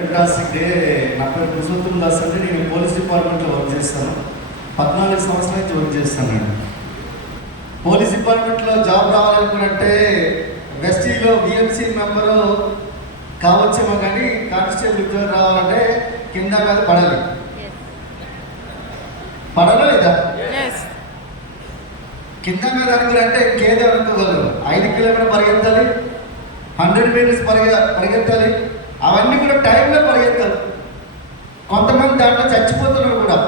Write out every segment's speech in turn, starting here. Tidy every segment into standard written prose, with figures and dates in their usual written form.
Fantastic day. నా పేరు పురుషోత్తం దాస్ అండి. నేను పోలీస్ డిపార్ట్మెంట్లో వర్క్ చేస్తాను. 14 సంవత్సరాల నుంచి వర్క్ చేస్తానండి. పోలీస్ డిపార్ట్మెంట్లో జాబ్ రావాలనుకున్నట్టే వెస్టీలో విఎంసీ మెంబరు కావచ్చేమో, కానీ కానిస్టేబుల్ ఉద్యోగం రావాలంటే కింద మీద పడాలి. పడాలా లేదా? కింద మీద అనుకున్నంటే ఇంకేదో అనుకోగలరు. 5 కిలోమీటర్లు పరిగెత్తాలి, 100 మీటర్స్ పరిగెత్తాలి. అవన్నీ కూడా టైంలో పరిగెత్తాలి. కొంతమంది దాంట్లో చచ్చిపోతున్నారు కూడా.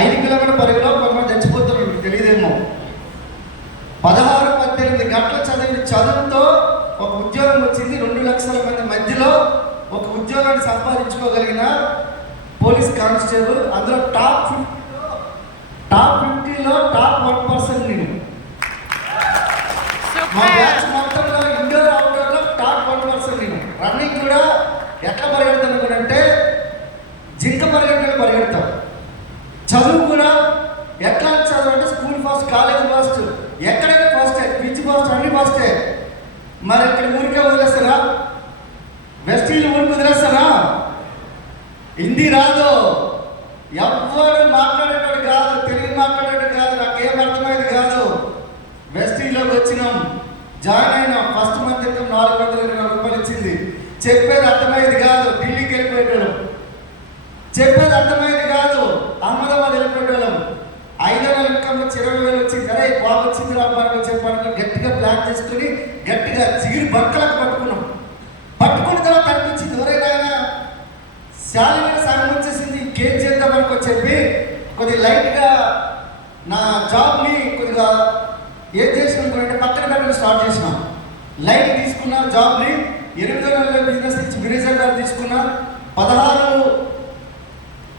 5 కిలోమీటర్ పరిగెలో కొంతమంది చచ్చిపోతున్నారు, తెలియదేమో. 16-18 గంటలు చదివిన చదువుతో ఒక ఉద్యోగం వచ్చింది. 2 లక్షల మంది మధ్యలో ఒక ఉద్యోగాన్ని సంపాదించుకోగలిగిన పోలీస్ కానిస్టేబుల్. అందులో టాప్ 50లో టాప్ 1% నేను. మా బ్యాచ్ మొత్తంలో ఇండోర్ అవుట్డోర్లో టాప్ 1% నేను. రన్నింగ్ కూడా ఎట్లా పరిగెడతాను అనుకుంటే జింక పరిగెడతాం. చదువు కూడా ఎట్లా చదువు అంటే స్కూల్ ఫస్ట్, కాలేజ్ ఫస్ట్, ఎక్కడైనా ఫస్టే, పిచ్ ఫస్ట్, అన్ని ఫస్టే. మరి ఇక్కడ ఊరికే వదిలేస్తారా? వెస్టీలు ఊరికి వదిలేస్తారా? హిందీ రాదు, ఎవ్వరు మాట్లాడేటట్టు కాదు, తెలుగు మాట్లాడేటట్టు కాదు, నాకేం అర్థమయ్యేది కాదు. వెస్టీలోకి వచ్చినాం, జాయిన్ అయినాం. ఫస్ట్ మంత్ ఇంకా 420 రూపాయలు ఇచ్చింది. చెప్పేది అర్థమయ్యేది కాదు. ఢిల్లీకి వెళ్ళిపోయేటోళ్ళం. చెప్పేది అర్థమయ్యేది కాదు. అహ్మదాబాద్ వెళ్ళిపోయేటోళ్ళం. 5,000 ఇన్కమ్ వచ్చి 20,000 వచ్చింది. అరే బాగా వచ్చింది రాబాని చెప్పాను. గట్టిగా ప్లాన్ చేసుకుని గట్టిగా చిగిరి బక్కలకు పట్టుకున్నాం. పట్టుకున్న తర్వాత అనిపించింది, ఎవరైనా శాలరీ సగం వచ్చేసింది, ఇంకేం చేద్దామనుకో చెప్పి కొద్దిగా లైట్గా నా జాబ్ని కొద్దిగా ఏం చేసినామంటే పక్కన పెట్టడం స్టార్ట్ చేసినాం. లైట్ తీసుకున్నా జాబ్ని. 8 నెలల బిజినెస్ నుంచి గిరిజా గారు తీసుకున్నా. 16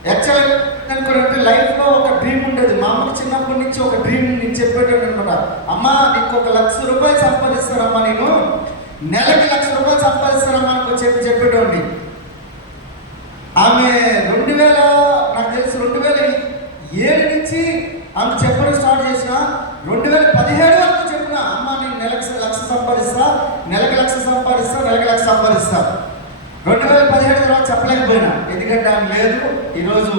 యాక్చువల్ అనుకుంటే లైఫ్లో ఒక డ్రీమ్ ఉండేది. మా అమ్మకి చిన్నప్పటి నుంచి ఒక డ్రీమ్ నేను చెప్పేటోడు అనమాట. అమ్మ నీకు 1,00,000 రూపాయలు సంపాదిస్తానమ్మా, నేను నెలకి 1,00,000 రూపాయలు సంపాదిస్తానమ్మా అని చెప్పేటోడిని. ఆమె 2000 నాకు తెలిసి 2007 నుంచి ఆమె చెప్పడం స్టార్ట్ చేసిన. 2017 వరకు చెప్పిన, అమ్మ నేను నెలకు 1,00,000 సంపాదిస్తా, నెలకి 1,00,000 సంపాదిస్తా, నెలకి 1,00,000 సంపాదిస్తా. 2017 తర్వాత చెప్పలేకపోయినా, ఎందుకంటే ఆమె లేదు. ఈరోజు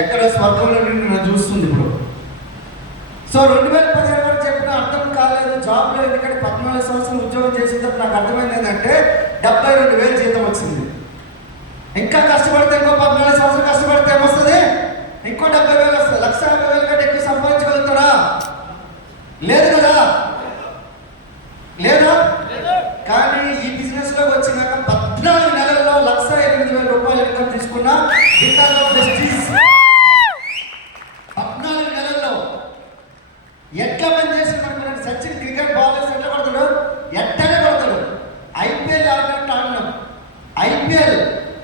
ఎక్కడ స్వర్గంలో నన్ను చూస్తుంది ఇప్పుడు. సో 2017 వరకు చెప్పిన, అర్థం కాలేదు జాబ్లో. ఎందుకంటే 14 సంవత్సరాలు ఉద్యోగం చేసిన తర్వాత నాకు అర్థమైంది ఏంటంటే 72,000 జీతం వచ్చింది. ఇంకా కష్టపడితే, ఇంకో 14 సంవత్సరాలు కష్టపడితే ఏమొస్తుంది? ఇంకో 70,000 వస్తుంది. 1,50,000 కంటే ఎక్కువ సంపాదించగలుగుతారా? లేదు కదా, లేదా? కానీ ఈ బిజినెస్ లోకి వచ్చినాక 14 నెలల్లో 1,08,000 రూపాయలు ఇన్కమ్ తీసుకున్నా. Because of వెస్టీస్. 14 నెలల్లో ఎట్లా పని చేసిన సచిన్ క్రికెట్ బాలర్స్ ఎట్లా పడతాడు? ఎట్టనే పడతాడు. ఐపీఎల్ ఆడినట్టు ఆడినాం. ఐపీఎల్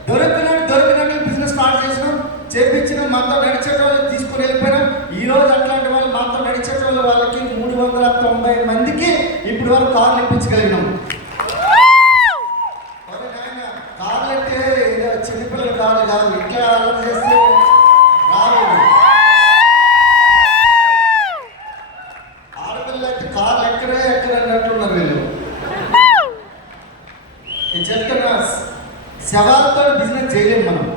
దొరికినట్టు బిజినెస్ స్టార్ట్ చేసినాం, చేపించిన. మాతో నడిచే వాళ్ళు తీసుకుని వెళ్ళిపోయినాం. ఈ రోజు అట్లాంటి వాళ్ళు మాతో నడిచే వాళ్ళకి 390 మందికి ఇప్పటి వరకు కార్లు ఇప్పించగలిగినాం. కార్లు అంటే చిన్నపిల్లల కార్లు కాదు, ఇట్లా ఆలోచన చేస్తే రాలేదు. ఆడపిల్లలు అయితే కార్లు ఎక్కడ అన్నట్టున్నారు వీళ్ళు. నేను చెప్తున్నా, శవాలతో బిజినెస్ చేయలేము మనం.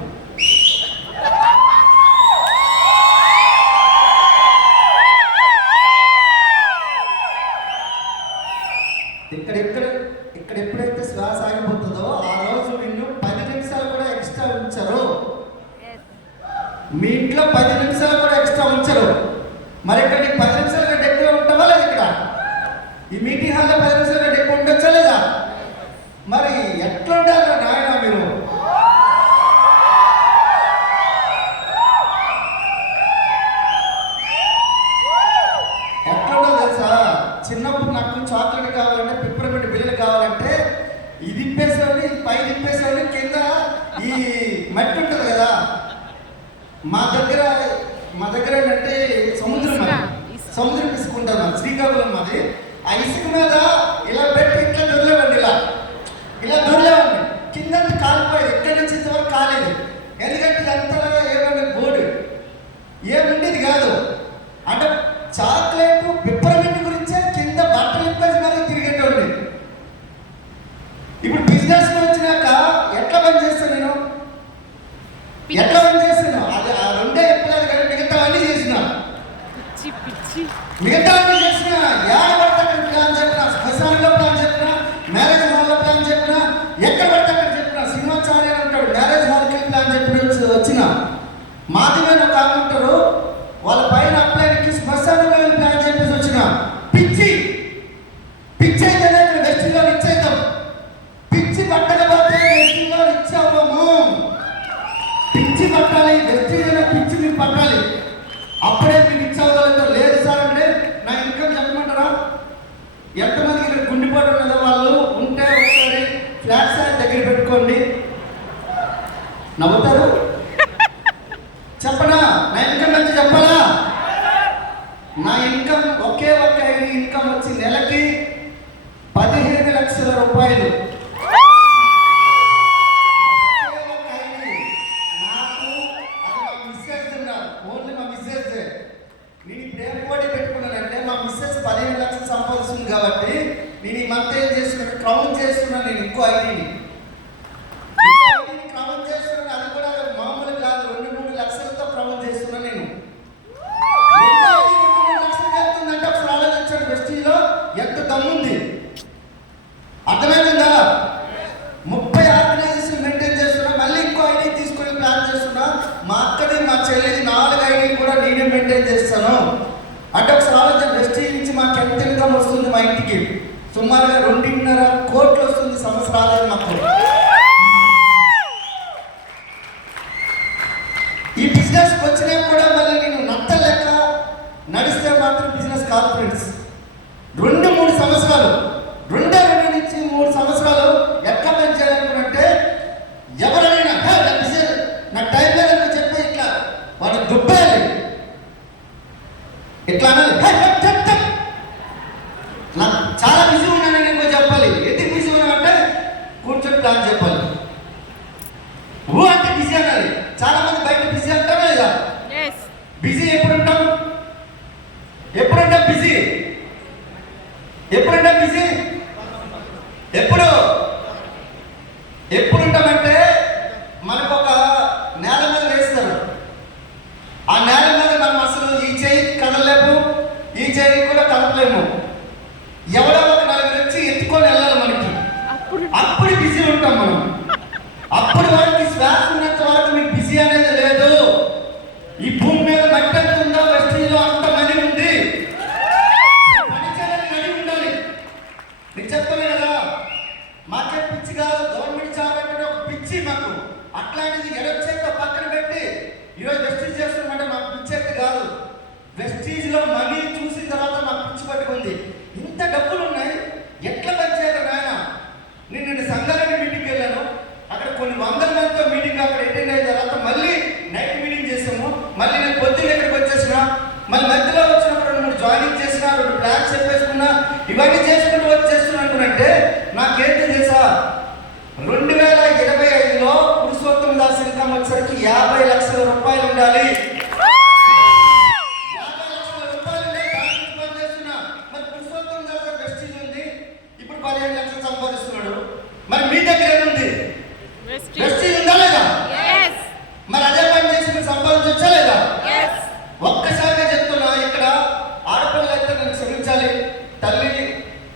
ఇక్కడ ఎప్పుడైతే శ్వాస ఆగిపోతుందో ఆ రోజు నిన్ను 10 నిమిషాలు కూడా ఎక్స్ట్రా ఉంచరు. మీ ఇంట్లో 10 నిమిషాలు కూడా ఎక్స్ట్రా ఉంచరు. మరి ఇక్కడ నీకు 10 నిమిషాల కంటే ఎక్కువ ఉంటావా లేదు? ఇక్కడ ఈ మీటింగ్ హాల్లో 10 నిమిషాల కంటే ఎక్కువ ఉండొచ్చా లేదా? మరి ఎట్లా ఉండాలి నాయన మీరు? ఎట్లా ఉండాలి తెలుసా? చిన్నప్పుడు నాకు చాక్లెట్ కావాలంటే, పిప్పరపెట్టి బిల్లలు కావాలంటే ఇది తిప్పేసేవాడిని, పై తిప్పేసేవాడిని, కింద ఈ మట్టి ఉంటుంది కదా. మా దగ్గర ఏంటంటే సముద్రం తీసుకుంటారు. మాది శ్రీకాకుళం. మాది ఆ ఇసుక మీద ఇలా పెట్టి ఇట్లా దొరలేవండి, ఇలా దొరలేవండి. కింద కాలిపోయేది. ఎక్కడి నుంచి ఇంతవరకు కాలేదు. ఎందుకంటే ఇదంతా ఏమంటే బోర్డు ఏముండేది కాదు. అంటే చాక్లెట్ పిప్పరమింటి గురించే కింద బట్టలు ఇప్పేసి మళ్ళీ తిరిగేటోండి. ఇప్పుడు బిజినెస్ వచ్చినాక ఎట్లా పని చేస్తాను నేను? ఎట్లా పని చేస్తున్నా అది ఆ రెండే చెప్పలేదు కానీ మిగతా అన్ని చేసిన మిగతా అన్ని చేసిన యాడ పడితే అక్కడ ప్లాన్ చెప్పిన శ్మశానంలో ప్లాన్ చెప్పిన మ్యారేజ్ హాల్లో ప్లాన్ చెప్పిన ఎక్కడ పడితే అక్కడ చెప్పిన సింహాచార్య అని ఉంటాడు మ్యారేజ్ హాల్కి ప్లాన్ చెప్పిన వచ్చిన మాదిమైన ఒక ఆమె ఉంటారు వాళ్ళ పైన అప్లైకి శ్మశానంలో ప్లాన్ చెప్పేసి వచ్చిన పిచ్చి పిచ్చి అయితే ఇక్కడ వెస్టింగ్లో ఇచ్చేద్దాం పిచ్చి పట్టకపోతే వెస్టింగ్లో ఇచ్చాము పిచ్చి పట్టాలి వెస్టింగ్ పిచ్చి మీరు పట్టాలి అప్పుడే మీరు ఇచ్చేవగలుగుతారు లేదు సార్ అంటే నా ఇన్కమ్ చెప్పమంటారా ఎంతమంది ఇక్కడ గుండెపోటు ఉన్నదో వాళ్ళు ఉంటే ఒకసారి ఫ్లాట్ సార్ దగ్గర పెట్టుకోండి నవ్వుతారు చెప్పనా నా ఇన్కమ్ ఎంత చెప్పాలా నా ఇన్కమ్ ఒకే ఒక ఇన్కమ్ వచ్చి నెలకి 15 లక్షల రూపాయలు నేను ఇప్పుడు ఏం పోటీ పెట్టుకున్నానంటే మా మిస్సెస్ 15 లక్షలు సంపాదిస్తుంది కాబట్టి నేను ఈ మంత్ ఏం చేస్తున్నా క్రౌన్ చేస్తున్నాను నేను ఇంకో ఐడిని క్రౌన్ చేస్తున్నాను అది కూడా మామూలు కాదు 2-3 లక్షలతో క్రౌన్ చేస్తున్నా నేను 2-3 లక్షలు వెళ్తుందంటే ఒకసారి ఆలోచించాడు వెస్టీలో ఎంత దమ్ముంది అర్థమైందా 30 ఆర్గనైజేషన్ మెయింటైన్ చేస్తున్నా మళ్ళీ ఇంకో ఐడి తీసుకొని ప్లాన్ చేస్తున్నా మా అక్కది మా చెల్లిది 4 ఐడీలు కూడా నేనే మెయింటైన్ చేస్తాను అంటే ఒకసారి ఆలోచన వెస్టీజ్ నుంచి మాకు ఎంత ఇన్కమ్ వస్తుంది మా ఇంటికి సుమారుగా 2.5 కోట్లు వస్తుంది సంవత్సరాలు మాకు ఈ బిజినెస్ వచ్చినా కూడా మళ్ళీ నేను నత్తలేక నడిస్తే మాత్రం బిజినెస్ కాదు ఫ్రెండ్స్ 2-3 సంవత్సరాలు 2 నుంచి 3 సంవత్సరాలు ఎట్లా పని చేయాలనుకుంటే ఎవరైనా నాకు టైం లేదని చెప్పి ఇట్లా వాడు దుబ్బాలి ఇట్లా అనాలి నాకు చాలా బిజీ ఉన్నానని ఇంకో చెప్పాలి ఎందుకు బిజీ ఉన్నామంటే కూర్చొని ప్లాన్ చెప్పాలి అంటే బిజీ అనాలి చాలా మంది బయట బిజీ అంటారా లేదా బిజీ ఎప్పుడుంటాం బిజీ ఎప్పుడుంటాం బిజీ ఎప్పుడుంటామంటే మనకు ఒక నేల మీద వేస్తారు ఆ నేల మీద మనం అసలు ఈ చేయి కదలలేము ఈ చేయి కూడా కదలలేము ఎవడో ఒక నలుగురు వచ్చి ఎత్తుకొని వెళ్ళాలి మనకి అప్పుడు బిజీ ఉంటాం మనం అప్పుడు వరకు శ్వాస ఉన్నంత వరకు మీకు బిజీ అనేది లేదు ఈ భూమి మీద మట్టి ఎంత ఉందో వెస్టీజ్లో అంత మనీ ఉంది పని చేయాలని నడి ఉండాలి నీకు చెప్తానే కదా మాకే పిచ్చి కాదు గవర్నమెంట్ జాబ్ అంటే ఒక పిచ్చి మాకు అట్లాంటిది ఎడొచ్చేతో పక్కన పెట్టి ఈరోజు వెస్టీజ్ చేస్తున్నామంటే మాకు పిచ్చేది కాదు వెస్టీజ్లో మనీ చూసిన తర్వాత మాకు పిచ్చి పట్టుకుంది ఇంత డబ్బులు ఉన్నాయి ఎట్లా పనిచేయాలి నాయన నేను సంఘానికి మీటింగ్కి వెళ్ళాను అక్కడ కొన్ని 100 మందితో మీటింగ్ అక్కడ అటెండ్ అయిన తర్వాత మళ్ళీ నైట్ మీటింగ్ చేసాము మళ్ళీ నేను పొద్దున్న ఇక్కడికి వచ్చేసిన మళ్ళీ మధ్యలో వచ్చినప్పుడు 2 జాయినింగ్ చేసిన 2 ప్లాన్స్ చెప్పేసుకున్నా ఇవన్నీ చేసుకుంటూ వచ్చేస్తున్నా అనుకున్నంటే నాకేంటి తెలుసా 2025లో పురుషోత్తం దాస్ ఇన్కమ్ వచ్చేసరికి 50 లక్షల రూపాయలు ఉండాలి 50 లక్షల రూపాయలు చేస్తున్నా మరి పురుషోత్తం దాస్ వెస్టీజ్ ఉంది ఇప్పుడు 15 లక్షలు సంపాదిస్తున్నాడు మరి మీ దగ్గర ఏముంది వెస్టీజ్ ఉందా లేదా మరి అదే పని చేసి మీరు సంపాదించొచ్చా లేదా ఒక్కసారిగా చెప్తున్నా ఇక్కడ ఆడపిల్లలు అయితే నన్ను క్షమించాలి తల్లి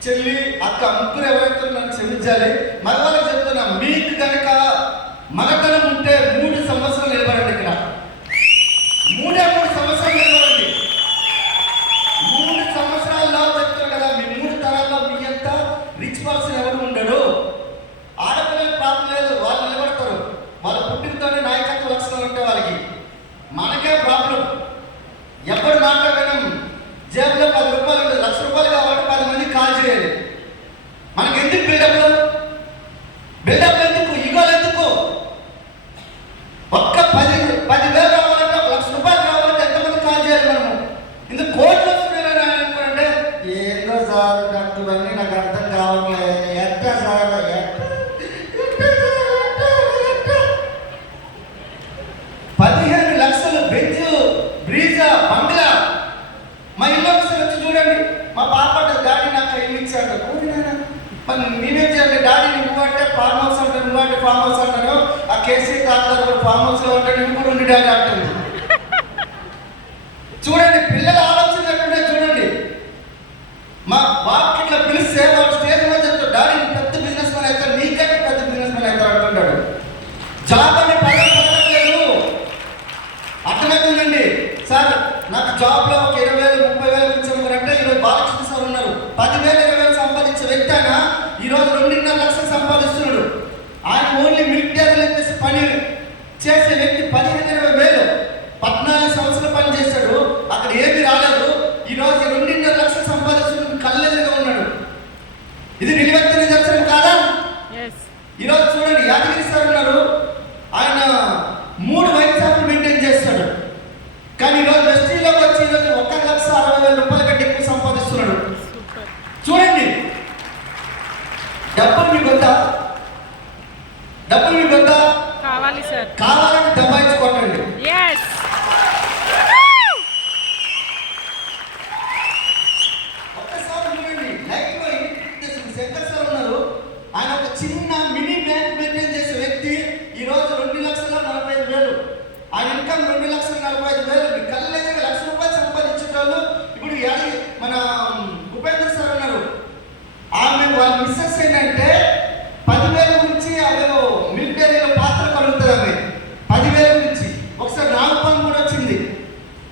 చెల్లి అక్క ముగ్గురు ఎవరైతే నన్ను క్షమించాలి మగవాళ్ళకి చెప్తున్నా మీకు కనుక మగతనం ఉంటే 3 సంవత్సరాలు నిలబడండి ఇక్కడ 3 సంవత్సరాలు నిలబడండి 3 సంవత్సరాల్లో చెప్తారు కదా మీ 3 తరాల్లో మీ ఎంత రిచ్ పర్సన్ ఎవరు ఉండడు ఆడపిల్లలకు ప్రాబ్లం లేదు వాళ్ళు నిలబడతారు వాళ్ళ పుట్టినతోనే నాయకత్వ లక్షణాలు ఉంటాయి వాళ్ళకి మనకే ప్రాబ్లం ఎప్పుడు మాట్లాడడం జేబులో 10 రూపాయలు ఉంటుంది 1 లక్ష రూపాయలు కాబట్టి 10 మంది కాల్ చేయాలి మనకి ఎందుకు బిల్డప్ ఎందుకు ఈగోలు ఎందుకు ఒక్క 10,000 రావాలంటే 1 లక్ష రూపాయలు రావాలంటే ఎంతమంది కాల్ చేయాలి మనము ఇందుకు కోట్లు వస్తున్నాయని అనుకుంటే ఏందో సార్ నాకు ఇవన్నీ నాకు అర్థం కావట్లేదు ఎట్లా సార్ 15 లక్షలు బెంచ్ బ్రీజా బంగ్లా మా ఇల్లు ఒకసారి వచ్చి చూడండి మా పాప డాడీ నాకు ఇల్లు ఇచ్చాడు మరి నేనేం చేయాలి డాడీ నువ్వు అంటే ఫార్మ్ హౌస్ అంటాను నువ్వు అంటే ఫార్మ్ హౌస్ అంటాను ఆ కేసీ తాత ఫామ్ హౌస్ లో ఉంటాడు, నువ్వు కూడా ఉండి డాడీ అంటుంది. చూడండి పిల్లల ఆలోచన ఎట్లుంటే చూడండి. మా బాబుకి ఇట్లా పిలిస్తే వాడు స్టేజ్ మీద చెప్తాడు, డాడీ పెద్ద బిజినెస్ మ్యాన్ అవుతాడు, నీకంటే పెద్ద బిజినెస్ మ్యాన్ అవుతాడు అంటుంటాడు. జాబ్ అని పడలేదు, అర్థమవుతుందండి. సార్ నాకు జాబ్ లో ఒక 20,000 30,000 ఇచ్చారంటే ఈరోజు బాలకృష్ణ సార్ ఉన్నారు, 10,000 20,000 సంపాదించే వ్యక్తి అయినా ఈరోజు 2.5 లక్షలు సంపాదిస్తున్నాడు. ఆయన ఓన్లీ మిలిటరీలో పని చేసే వ్యక్తి 15,000 14 సంవత్సరాలు పని చేశాడు, అక్కడ ఏమీ రాలేదు. ఈరోజు 2.5 లక్షలు సంపాదిస్తున్నాడు, కళ్ళెదురుగా ఉన్నాడు. ఇది నిలువెత్త నిదర్శనం కాదా? ఈరోజు చూడండి యాదగిరి సార్ ఉన్నారు, ఆయన 3 వైన్ షాపులు మెయింటైన్ చేస్తాడు. కానీ ఈరోజు వెస్టీలోకి వచ్చి ఈరోజు 1,60,000 రూపాయల కంటే ఎక్కువ సంపాదిస్తున్నాడు. చూడండి డబ్బులు మీకు వద్దా? డబ్బులు మీకు వద్దా? కావాలి సార్. కావాలని దబాయించుకోకండి. ఒక్కసారి చూడండి లైఫ్ లో శంకర్ సార్ ఉన్నారు, ఆయన ఒక చిన్న మినీ బ్యాంక్ మెయింటైన్ చేసే వ్యక్తి. ఈరోజు 2,45,000 ఆయన ఇన్కమ్ 2,45,000. మీ కళ్ళ ₹1,00,000 సంపాదించే వాళ్ళు. ఇప్పుడు మన ఉపేంద్ర సార్ ఉన్నారు, ఆమె వాళ్ళ మిస్సెస్ ఏంటంటే 10,000 నుంచి అవేవో మిలిటరీలో పాత్ర కలుగుతుంది. ఆమె 10,000 నుంచి ఒకసారి నాగపాన్ కూడా వచ్చింది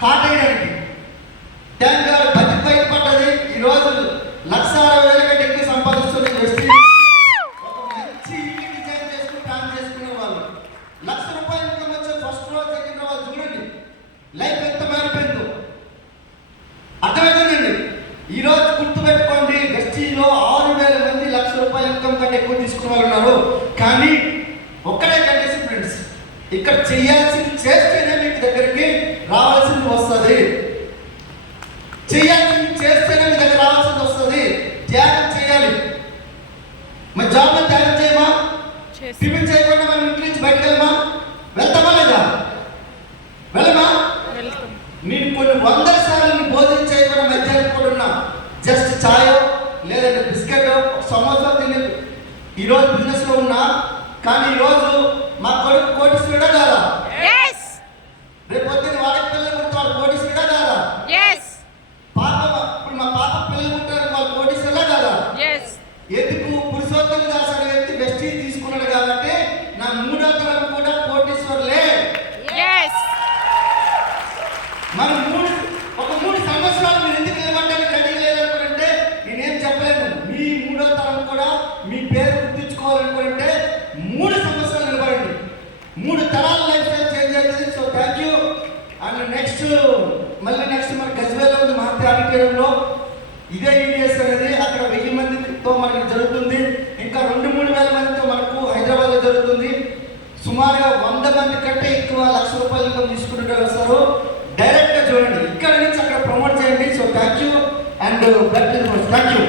కాటేయడానికి. దానికి బతికి బయటపడ్డది. ఈరోజు 1,60,000 కంటే ఎక్కువ సంపాదిస్తుంది. ఒక మంచి ఇల్లు డిజైన్ చేసుకుని ప్లాన్ చేసుకునే వాళ్ళు ₹1,00,000 ఇన్కమ్ వచ్చే ఫస్ట్ రోజు సెకండ్ రోజు చూడండి లైఫ్ ఎంత మారిపోయిందో. అర్థమవుతుందండి. ఈరోజు గుర్తుపెట్టుకోండి, వెస్టీలో 6,000 మంది ₹1,00,000 ఇన్కమ్ కంటే ఎక్కువ తీసుకునే వాళ్ళు ఉన్నారు. కానీ ఒక్కడే కండిషన్ ఫ్రెండ్స్, ఇక్కడ చేయాల్సింది చేస్తేనే మీకు దగ్గరికి రావాల్సింది వస్తుంది. చేయాల్సింది చేస్తేనే మీ దగ్గర రావాల్సింది వస్తుంది. త్యాగం చేయాలి. మరి జాబ్లో త్యాగం చేయమా? టిఫిన్ చేయకుండా మనం ఇంటి నుంచి బయటకు వెళ్ళమా? వెళ్తామా లేదా? వెళ్ళమా? నేను కొన్ని 100 సార్లు భోజనం చేయకుండా మధ్యాహ్నం కూడా ఉన్నా, జస్ట్ ఛాయ్ లేదంటే బిస్కెట్ సమోసా తిని ఈరోజు బిజినెస్ లో ఉన్నా. కానీ ఈరోజు మా కొడుకు కోటీశ్వరుడా కాదా? రేపు పొద్దున్న వాళ్ళకి పిల్లలు పుట్టే వాళ్ళు కోటీశ్వరుడా కాదా? పాప ఇప్పుడు మా పాప పిల్లలు పుట్టారు, వాళ్ళు కోటీశ్వరుడా కాదా? ఎందుకు? పురుషోత్తమ దాస్ అనే వ్యక్తి వెస్టీ తీసుకున్నాడు కాబట్టి నా 3వ తరం కూడా కోటీశ్వరులే. మనం 3 సంవత్సరాలు మీరు ఎందుకు నిలబడ్డానికి రెడీ లేదనుకుంటే నేనేం చెప్పలేను. మీ 3వ తరం కూడా మీ పేరు గుర్తించుకోవాలనుకుంటే 3 సంవత్సరాలు నిలబడండి. 3 తరాల లైఫ్ స్టైల్ చేంజ్ అవుతుంది. So thank you. And next మన గజ్వేల్లో ఉంది మహత్య ఆడిటోరియంలో ఇదే ఈడిఎస్ అనేది, అక్కడ 1000 మందితో మనకి జరుగుతుంది. ఇంకా 2-3 వేల మందితో మనకు హైదరాబాద్లో జరుగుతుంది. సుమారుగా 100 మంది కంటే ఎక్కువ ₹1,00,000 తీసుకుంటూ వస్తారు. డైరెక్ట్గా చూడండి, ఇక్కడ నుంచి అక్కడ ప్రమోట్ చేయండి. So thank you and thank you.